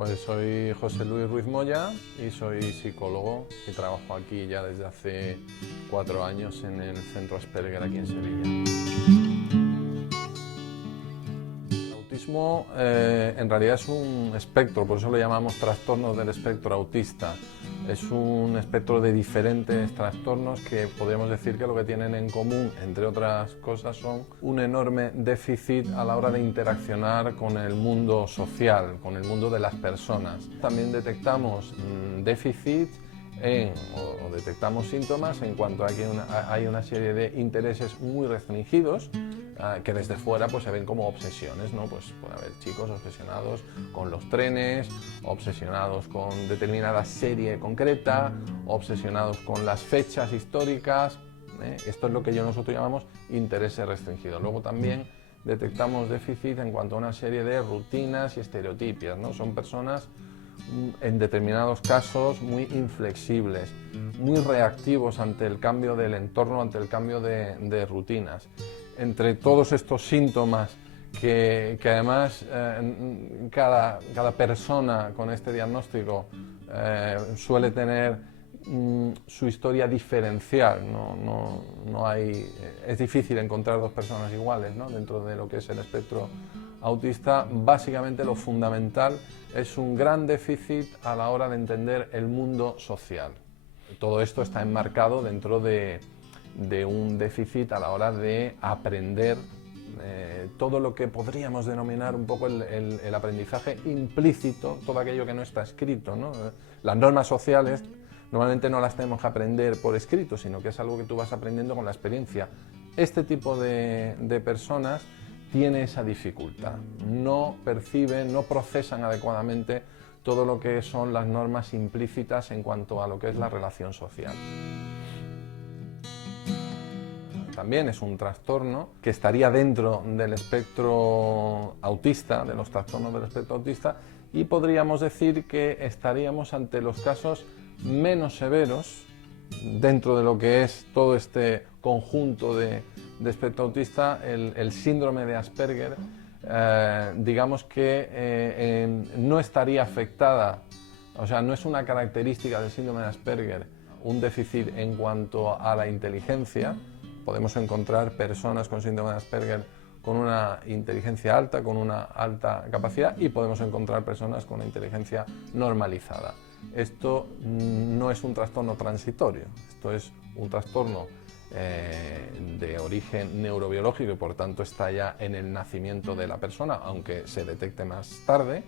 Pues soy José Luis Ruiz Moya y soy psicólogo y trabajo aquí ya desde hace 4 años en el Centro Asperger aquí en Sevilla. El autismo en realidad es un espectro, por eso lo llamamos trastornos del espectro autista. Es un espectro de diferentes trastornos que podríamos decir que lo que tienen en común, entre otras cosas, son un enorme déficit a la hora de interaccionar con el mundo social, con el mundo de las personas. También detectamos déficits o detectamos síntomas en cuanto a que hay una serie de intereses muy restringidos que desde fuera pues se ven como obsesiones, ¿no? Pues puede haber chicos obsesionados con los trenes, obsesionados con determinada serie concreta, obsesionados con las fechas históricas. Esto es lo que nosotros llamamos intereses restringidos. Luego también detectamos déficit en cuanto a una serie de rutinas y estereotipias, ¿no? Son personas en determinados casos muy inflexibles, muy reactivos ante el cambio del entorno, ante el cambio de rutinas. Entre todos estos síntomas que además cada persona con este diagnóstico suele tener su historia diferencial, es difícil encontrar dos personas iguales, ¿no? Dentro de lo que es el espectro autista. Básicamente lo fundamental es un gran déficit a la hora de entender el mundo social. Todo esto está enmarcado dentro de un déficit a la hora de aprender todo lo que podríamos denominar un poco el aprendizaje implícito, todo aquello que no está escrito, ¿no? Las normas sociales normalmente no las tenemos que aprender por escrito, sino que es algo que tú vas aprendiendo con la experiencia. Este tipo de personas tiene esa dificultad, no perciben, no procesan adecuadamente todo lo que son las normas implícitas en cuanto a lo que es la relación social. También es un trastorno que estaría dentro del espectro autista, de los trastornos del espectro autista, y podríamos decir que estaríamos ante los casos menos severos dentro de lo que es todo este conjunto de espectro autista. El síndrome de Asperger, digamos que no estaría afectada, o sea, no es una característica del síndrome de Asperger un déficit en cuanto a la inteligencia. Podemos encontrar personas con síndrome de Asperger con una inteligencia alta, con una alta capacidad, y podemos encontrar personas con una inteligencia normalizada. Esto no es un trastorno transitorio, esto es un trastorno de origen neurobiológico y por tanto está ya en el nacimiento de la persona, aunque se detecte más tarde,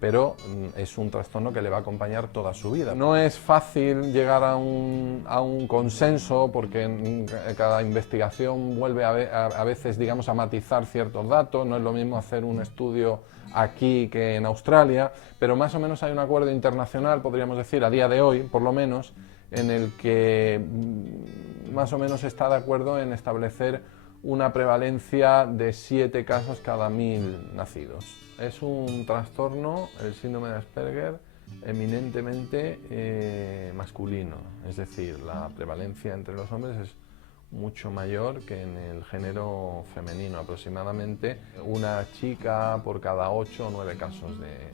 pero es un trastorno que le va a acompañar toda su vida. No es fácil llegar a un consenso porque cada investigación vuelve a veces, digamos, a matizar ciertos datos. No es lo mismo hacer un estudio aquí que en Australia, pero más o menos hay un acuerdo internacional, podríamos decir, a día de hoy, por lo menos, en el que más o menos está de acuerdo en establecer una prevalencia de 7 casos cada 1000 nacidos. Es un trastorno, el síndrome de Asperger, eminentemente masculino, es decir, la prevalencia entre los hombres es mucho mayor que en el género femenino, aproximadamente una chica por cada 8 o 9 casos de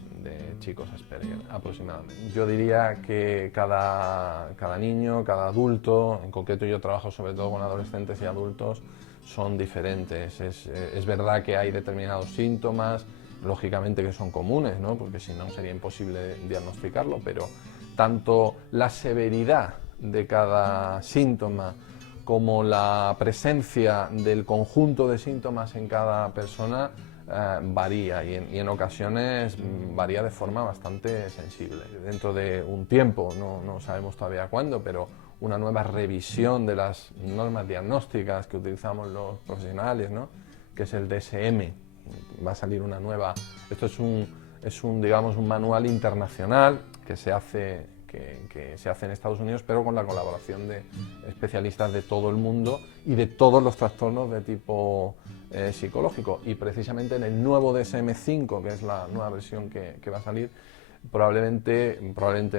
chicos Asperger, aproximadamente. Yo diría que cada niño, cada adulto, en concreto yo trabajo sobre todo con adolescentes y adultos, son diferentes. Es verdad que hay determinados síntomas, lógicamente que son comunes, ¿no? Porque si no sería imposible diagnosticarlo, pero tanto la severidad de cada síntoma como la presencia del conjunto de síntomas en cada persona varía y en ocasiones varía de forma bastante sensible. Dentro de un tiempo, no sabemos todavía cuándo, pero una nueva revisión de las normas diagnósticas que utilizamos los profesionales, ¿no? Que es el DSM. Va a salir una nueva. Esto es digamos, un manual internacional que se hace en Estados Unidos, pero con la colaboración de especialistas de todo el mundo y de todos los trastornos de tipo psicológico. Y precisamente en el nuevo DSM-5, que es la nueva versión que va a salir, probablemente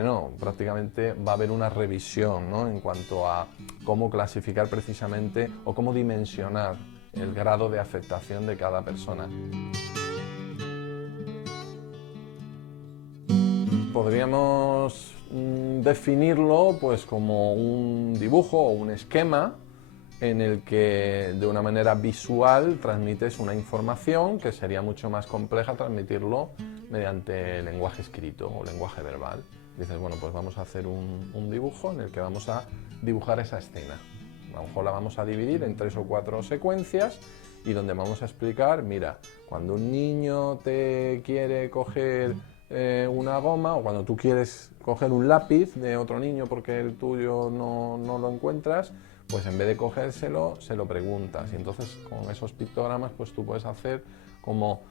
no, prácticamente va a haber una revisión, ¿no? En cuanto a cómo clasificar precisamente o cómo dimensionar el grado de afectación de cada persona. podríamos definirlo pues como un dibujo o un esquema en el que de una manera visual transmites una información que sería mucho más compleja transmitirlo mediante lenguaje escrito o lenguaje verbal. Dices, bueno, pues vamos a hacer un dibujo en el que vamos a dibujar esa escena. A lo mejor la vamos a dividir en 3 o 4 secuencias y donde vamos a explicar, mira, cuando un niño te quiere coger una goma o cuando tú quieres coger un lápiz de otro niño porque el tuyo no lo encuentras, pues en vez de cogérselo, se lo preguntas. Y entonces con esos pictogramas pues tú puedes hacer como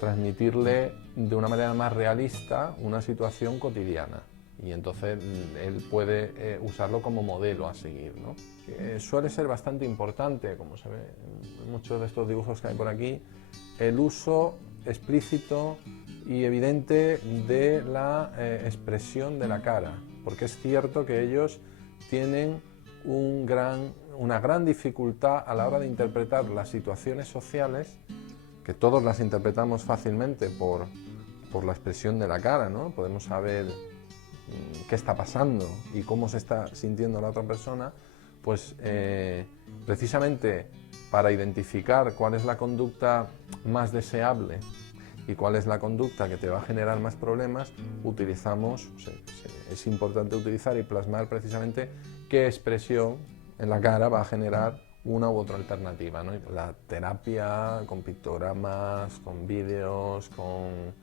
transmitirle de una manera más realista una situación cotidiana. Y entonces él puede usarlo como modelo a seguir, ¿no? Suele ser bastante importante, como se ve en muchos de estos dibujos que hay por aquí, el uso explícito y evidente de la expresión de la cara, porque es cierto que ellos tienen una gran dificultad a la hora de interpretar las situaciones sociales, que todos las interpretamos fácilmente por la expresión de la cara, ¿no? Podemos saber qué está pasando y cómo se está sintiendo la otra persona, pues precisamente para identificar cuál es la conducta más deseable y cuál es la conducta que te va a generar más problemas, es importante utilizar y plasmar precisamente qué expresión en la cara va a generar una u otra alternativa, ¿no? La terapia con pictogramas, con vídeos, con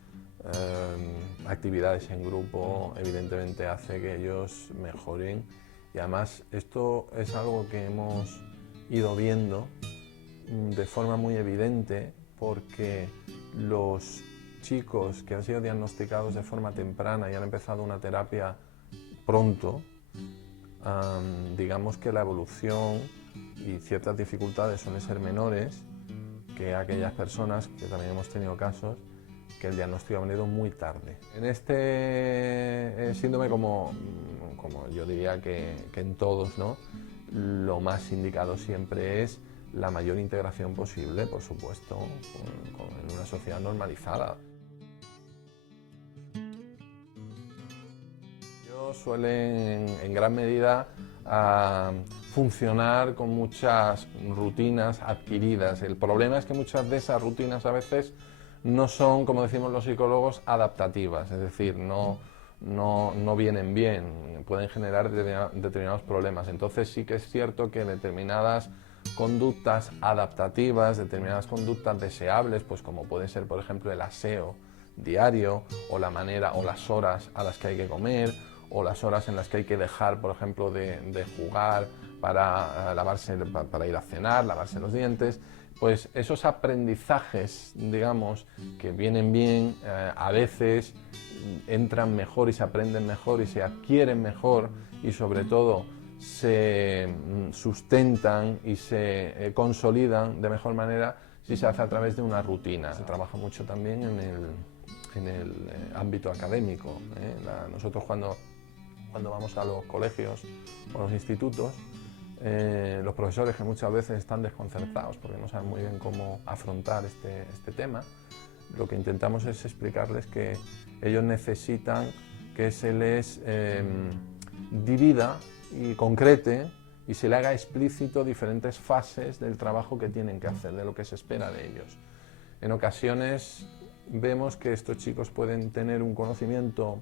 actividades en grupo, evidentemente hace que ellos mejoren, y además esto es algo que hemos ido viendo de forma muy evidente, porque los chicos que han sido diagnosticados de forma temprana y han empezado una terapia pronto, digamos que la evolución y ciertas dificultades suelen ser menores que aquellas personas, que también hemos tenido casos, que el diagnóstico ha venido muy tarde. En este síndrome, como yo diría que en todos, ¿no?, lo más indicado siempre es la mayor integración posible, por supuesto, en una sociedad normalizada. Ellos suelen, en gran medida, funcionar con muchas rutinas adquiridas. El problema es que muchas de esas rutinas a veces no son, como decimos los psicólogos, adaptativas, es decir, no vienen bien, pueden generar determinados problemas. Entonces sí que es cierto que determinadas conductas adaptativas, determinadas conductas deseables, pues como puede ser, por ejemplo, el aseo diario, o la manera o las horas a las que hay que comer, o las horas en las que hay que dejar, por ejemplo, de jugar para para ir a cenar, lavarse los dientes. Pues esos aprendizajes, digamos, que vienen bien, a veces entran mejor y se aprenden mejor y se adquieren mejor, y sobre todo se sustentan y se consolidan de mejor manera si se hace a través de una rutina. Se trabaja mucho también en el ámbito académico. Nosotros cuando vamos a los colegios o a los institutos, los profesores, que muchas veces están desconcertados porque no saben muy bien cómo afrontar este tema, lo que intentamos es explicarles que ellos necesitan que se les divida y concrete y se le haga explícito diferentes fases del trabajo que tienen que hacer, de lo que se espera de ellos. En ocasiones vemos que estos chicos pueden tener un conocimiento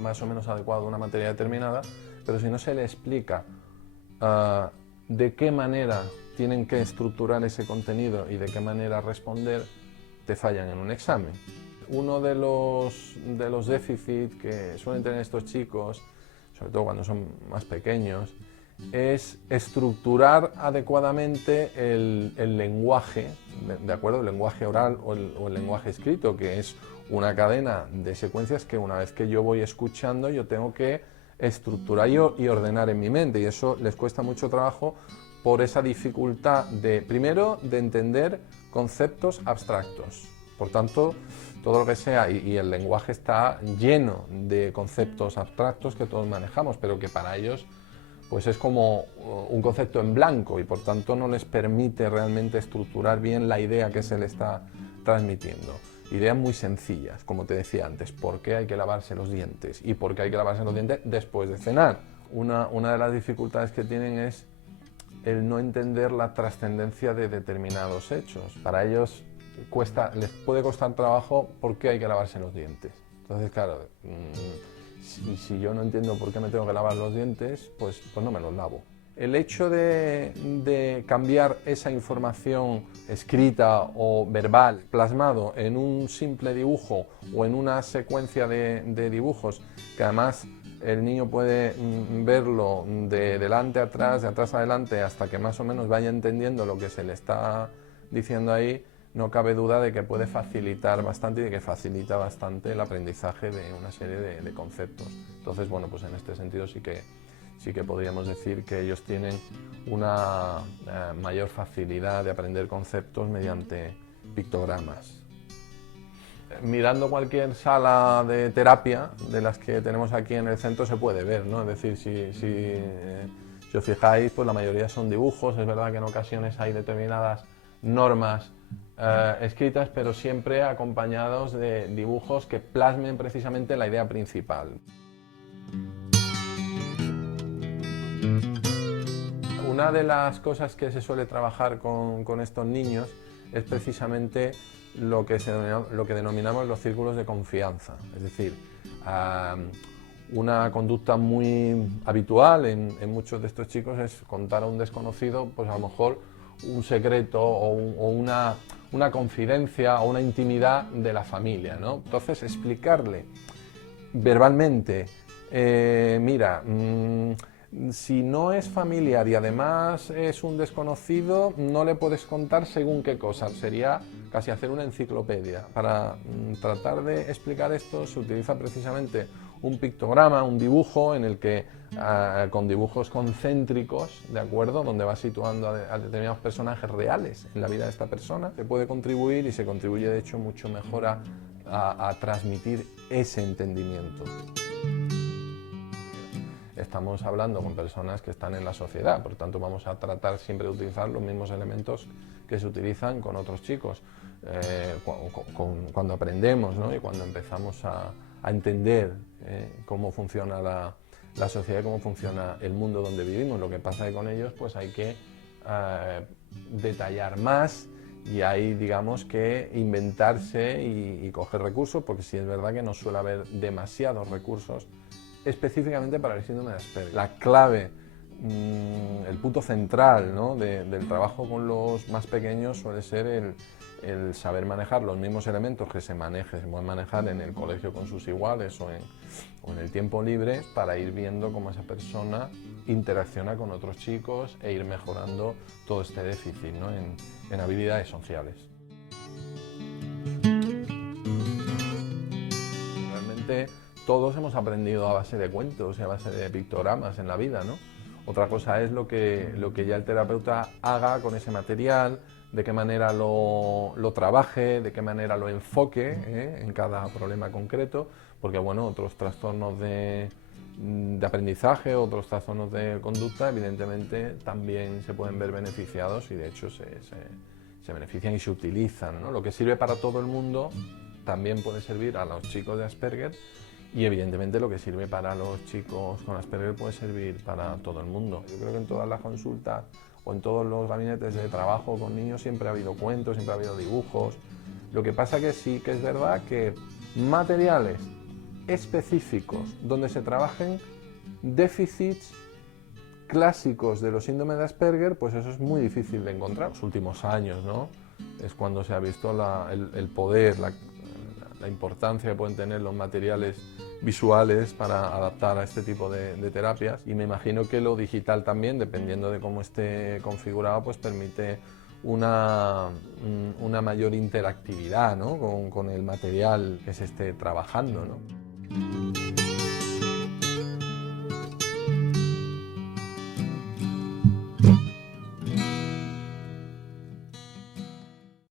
más o menos adecuado de una materia determinada, pero si no se le explica de qué manera tienen que estructurar ese contenido y de qué manera responder, te fallan en un examen. Uno de los déficits que suelen tener estos chicos, sobre todo cuando son más pequeños, es estructurar adecuadamente el lenguaje, ¿de acuerdo? El lenguaje oral o el lenguaje escrito, que es una cadena de secuencias que una vez que yo voy escuchando, yo tengo que estructurar y ordenar en mi mente, y eso les cuesta mucho trabajo por esa dificultad primero de entender conceptos abstractos. Por tanto, todo lo que sea, y el lenguaje está lleno de conceptos abstractos que todos manejamos, pero que para ellos pues es como un concepto en blanco, y por tanto no les permite realmente estructurar bien la idea que se le está transmitiendo. ideas muy sencillas, como te decía antes, ¿por qué hay que lavarse los dientes? ¿Y por qué hay que lavarse los dientes después de cenar? Una de las dificultades que tienen es el no entender la trascendencia de determinados hechos. Para ellos les puede costar trabajo por qué hay que lavarse los dientes. Entonces, claro, si yo no entiendo por qué me tengo que lavar los dientes, pues no me los lavo. El hecho de cambiar esa información escrita o verbal plasmado en un simple dibujo o en una secuencia de dibujos que además el niño puede verlo de delante a atrás, de atrás a adelante, hasta que más o menos vaya entendiendo lo que se le está diciendo ahí, no cabe duda de que puede facilitar bastante y de que facilita bastante el aprendizaje de una serie de conceptos. Entonces, bueno, pues en este sentido sí que podríamos decir que ellos tienen una mayor facilidad de aprender conceptos mediante pictogramas. Mirando cualquier sala de terapia de las que tenemos aquí en el centro se puede ver, ¿no? Es decir, si os fijáis, pues la mayoría son dibujos. Es verdad que en ocasiones hay determinadas normas escritas, pero siempre acompañados de dibujos que plasmen precisamente la idea principal. Una de las cosas que se suele trabajar con estos niños es precisamente lo que denominamos los círculos de confianza. Es decir, una conducta muy habitual en muchos de estos chicos es contar a un desconocido, pues a lo mejor un secreto o una confidencia o una intimidad de la familia, ¿no? Entonces, explicarle verbalmente, mira, si no es familiar y además es un desconocido, no le puedes contar según qué cosa. Sería casi hacer una enciclopedia. Para tratar de explicar esto se utiliza precisamente un pictograma, un dibujo en el que con dibujos concéntricos, ¿de acuerdo?, donde va situando a determinados personajes reales en la vida de esta persona, se puede contribuir y se contribuye de hecho mucho mejor a transmitir ese entendimiento. Estamos hablando con personas que están en la sociedad, por tanto vamos a tratar siempre de utilizar los mismos elementos que se utilizan con otros chicos. Cuando aprendemos, ¿no?, y cuando empezamos a entender cómo funciona la sociedad y cómo funciona el mundo donde vivimos, lo que pasa es que con ellos pues hay que detallar más y hay, digamos, que inventarse y coger recursos, porque sí es verdad que no suele haber demasiados recursos específicamente para el síndrome de Asperger. La clave, el punto central, ¿no?, del trabajo con los más pequeños suele ser el saber manejar los mismos elementos que se pueden manejar en el colegio con sus iguales o en el tiempo libre, para ir viendo cómo esa persona interacciona con otros chicos e ir mejorando todo este déficit, ¿no?, en habilidades sociales. Realmente todos hemos aprendido a base de cuentos y a base de pictogramas en la vida, ¿no? Otra cosa es lo que ya el terapeuta haga con ese material, de qué manera lo trabaje, de qué manera lo enfoque en cada problema concreto, porque bueno, otros trastornos de aprendizaje, otros trastornos de conducta, evidentemente también se pueden ver beneficiados y de hecho se benefician y se utilizan, ¿no? Lo que sirve para todo el mundo también puede servir a los chicos de Asperger. Y evidentemente lo que sirve para los chicos con Asperger puede servir para todo el mundo. Yo creo que en todas las consultas o en todos los gabinetes de trabajo con niños siempre ha habido cuentos, siempre ha habido dibujos. Lo que pasa que sí que es verdad que materiales específicos donde se trabajen déficits clásicos de los síndromes de Asperger, pues eso es muy difícil de encontrar. En los últimos años, ¿no?, es cuando se ha visto el poder, la importancia que pueden tener los materiales visuales para adaptar a este tipo de terapias, y me imagino que lo digital también, dependiendo de cómo esté configurado, pues permite una mayor interactividad, ¿no?, con el material que se esté trabajando, ¿no?